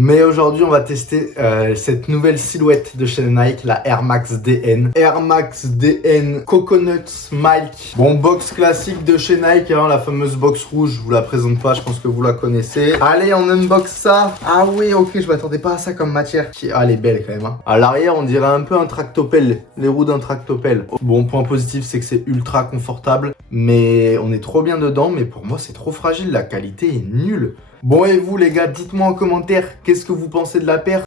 Mais aujourd'hui, on va tester cette nouvelle silhouette de chez Nike, la Air Max DN. Air Max DN Coconut Milk. Bon, box classique de chez Nike, hein, la fameuse box rouge. Je vous la présente pas, je pense que vous la connaissez. Allez, on unbox ça. Ah oui, ok, je m'attendais pas à ça comme matière. Ah, elle est belle quand même. Hein. À l'arrière, on dirait un peu un tractopelle, les roues d'un tractopelle. Bon, point positif, c'est que c'est ultra confortable, mais on est trop bien dedans. Mais pour moi, c'est trop fragile, la qualité est nulle. Bon, et vous les gars, dites-moi en commentaire, qu'est-ce que vous pensez de la paire?